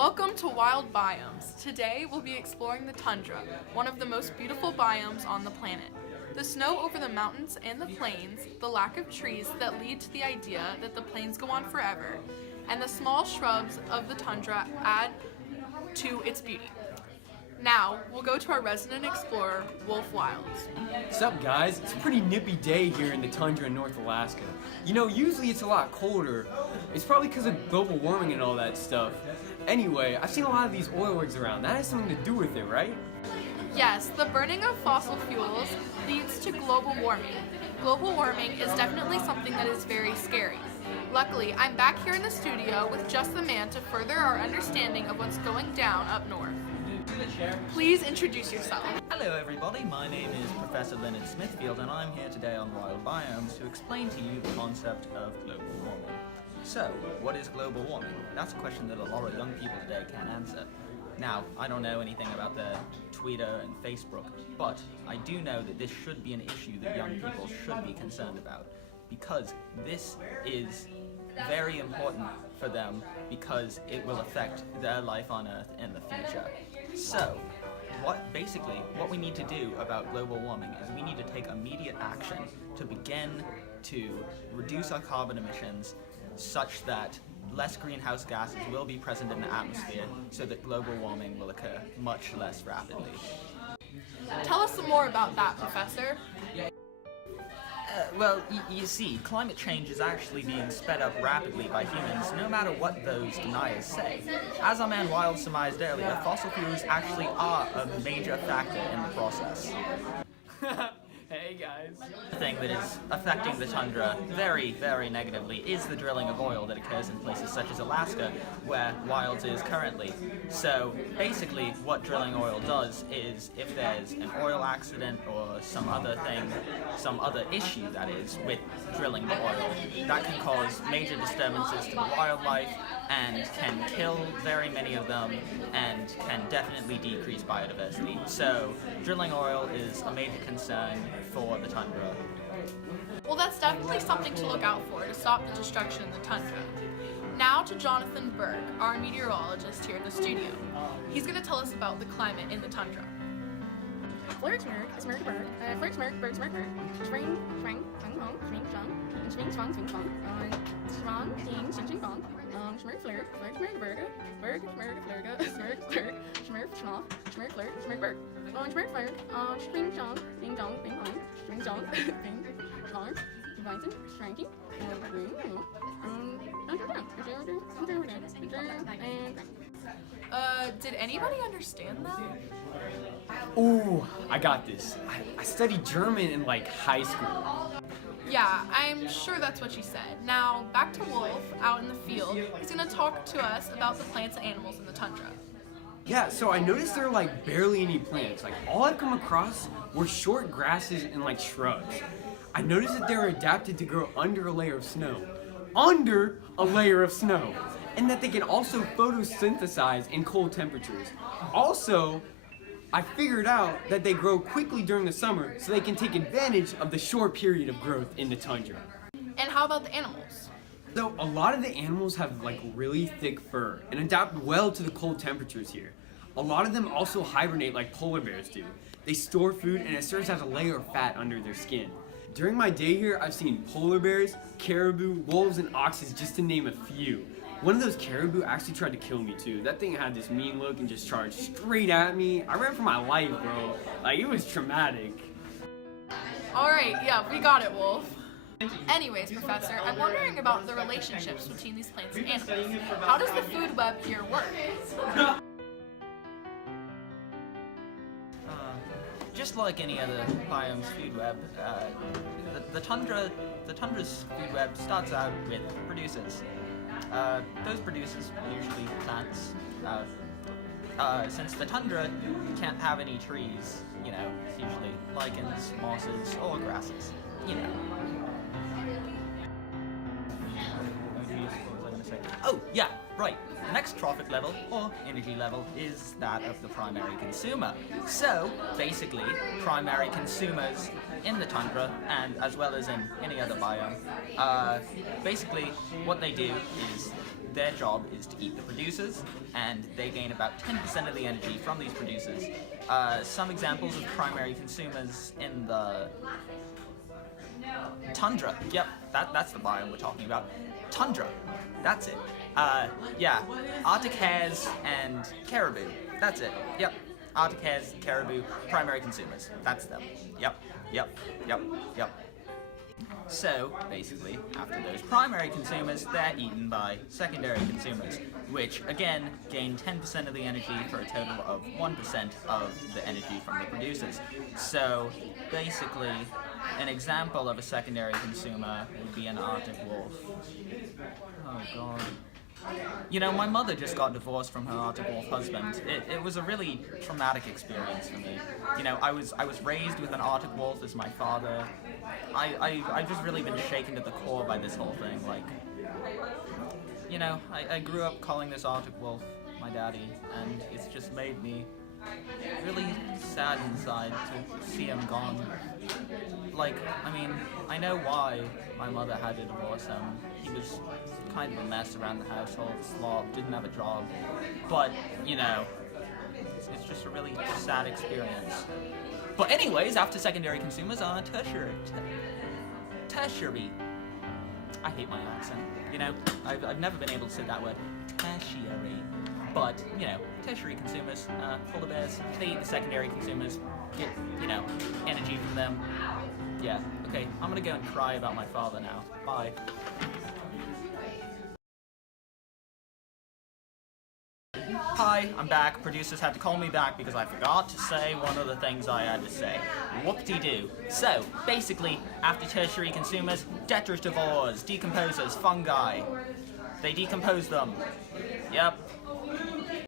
Welcome to Wild Biomes. Today we'll be exploring the tundra, one of the most beautiful biomes on the planet. The snow over the mountains and the plains, the lack of trees that lead to the idea that the plains go on forever, and the small shrubs of the tundra add to its beauty. Now, we'll go to our resident explorer, Wolf Wilds. What's up, guys? It's a pretty nippy day here in the tundra in North Alaska. You know, usually it's a lot colder. It's probably because of global warming and all that stuff. Anyway, I've seen a lot of these oil rigs around. That has something to do with it, right? Yes, the burning of fossil fuels leads to global warming. Global warming is definitely something that is very scary. Luckily, I'm back here in the studio with just the man to further our understanding of what's going down up north. Please introduce yourself. Hello everybody, my name is Professor Leonard Smithfield and I'm here today on Wild Biomes to explain to you the concept of global warming. So, what is global warming? That's a question that a lot of young people today can't answer. Now, I don't know anything about the Twitter and Facebook, but I do know that this should be an issue that young people should be concerned about, because this is very important for them because it will affect their life on Earth in the future. So, what we need to do about global warming is we need to take immediate action to begin to reduce our carbon emissions such that less greenhouse gases will be present in the atmosphere so that global warming will occur much less rapidly. Tell us some more about that, Professor. Well, you see, climate change is actually being sped up rapidly by humans, no matter what those deniers say. As our man Wild surmised earlier, fossil fuels actually are a major factor in the process. Hey, guys. The thing that is affecting the tundra very, very negatively is the drilling of oil that occurs in places such as Alaska, where Wilds is currently. So basically what drilling oil does is, if there's an oil accident or some other thing, some other issue that is, with drilling the oil, that can cause major disturbances to the wildlife and can kill very many of them and can definitely decrease biodiversity. So drilling oil is a major concern for the tundra. Well, that's definitely something to look out for to stop the destruction in the tundra. Now to Jonathan Berg, our meteorologist here in the studio. He's going to tell us about the climate in the tundra. Flirt smirk, smirk berg, flirt smirk, berg smirk berg, spring, swing, swing hong, swing strong, swing swang, swing swang, strong, ding, swing swing bong, smirk flirt, flirt smirk berga, berg smirk flirga, smirk flirt, smirk schnoff, smirk flirt, smirk berg, smirk flirt, spring jong, ding dong, bing hong, swing jong, bing, strong, Vincent, shrinking, Did anybody understand that? Ooh, I got this. I studied German in high school. Yeah, I'm sure that's what she said. Now, back to Wolf, out in the field. He's gonna talk to us about the plants and animals in the tundra. Yeah, so I noticed there are barely any plants. All I've come across were short grasses and shrubs. I noticed that they're adapted to grow under a layer of snow. Under a layer of snow. And that they can also photosynthesize in cold temperatures. Also, I figured out that they grow quickly during the summer so they can take advantage of the short period of growth in the tundra. And how about the animals? So a lot of the animals have really thick fur and adapt well to the cold temperatures here. A lot of them also hibernate like polar bears do. They store food and it serves as a layer of fat under their skin. During my day here, I've seen polar bears, caribou, wolves, and oxes, just to name a few. One of those caribou actually tried to kill me too. That thing had this mean look and just charged straight at me. I ran for my life, bro. It was traumatic. Alright, yeah, we got it, Wolf. Anyways, Professor, I'm wondering about the relationships between these plants and animals. How does the food web here work? Just like any other biome's food web, the tundra's food web starts out with producers. Those producers are usually plants. Since the tundra can't have any trees, it's usually lichens, mosses, or grasses, Oh, yeah, right. The next trophic level, or energy level, is that of the primary consumer. So, basically, primary consumers in the tundra, and as well as in any other biome, basically what they do is their job is to eat the producers, and they gain about 10% of the energy from these producers. Some examples of primary consumers in the tundra. Yep, that's the biome we're talking about. Tundra. That's it. Yeah, Arctic hares and caribou. That's it. Yep. Arctic hares, caribou, primary consumers. That's them. Yep. So, basically, after those primary consumers, they're eaten by secondary consumers, which, again, gain 10% of the energy for a total of 1% of the energy from the producers. So, basically, an example of a secondary consumer would be an Arctic wolf. Oh, God. You know, my mother just got divorced from her Arctic wolf husband. It was a really traumatic experience for me. You know, I was raised with an Arctic wolf as my father. I've just really been shaken to the core by this whole thing. Like, you know, I grew up calling this Arctic wolf my daddy, and it's just made me really sad inside to see him gone. Like, I mean, I know why my mother had to divorce him. He was kind of a mess around the household, slob, didn't have a job. But, you know, it's just a really sad experience. But anyways, after secondary consumers are tertiary. Tertiary. I hate my accent. You know, I've never been able to say that word. Tertiary. But, you know, tertiary consumers, polar bears, they eat the secondary consumers, get, you know, energy from them. Yeah, okay, I'm gonna go and cry about my father now. Bye. Hi, I'm back. Producers had to call me back because I forgot to say one of the things I had to say. Whoop-de-doo. So, basically, after tertiary consumers, detritivores, decomposers, fungi. They decompose them. Yep.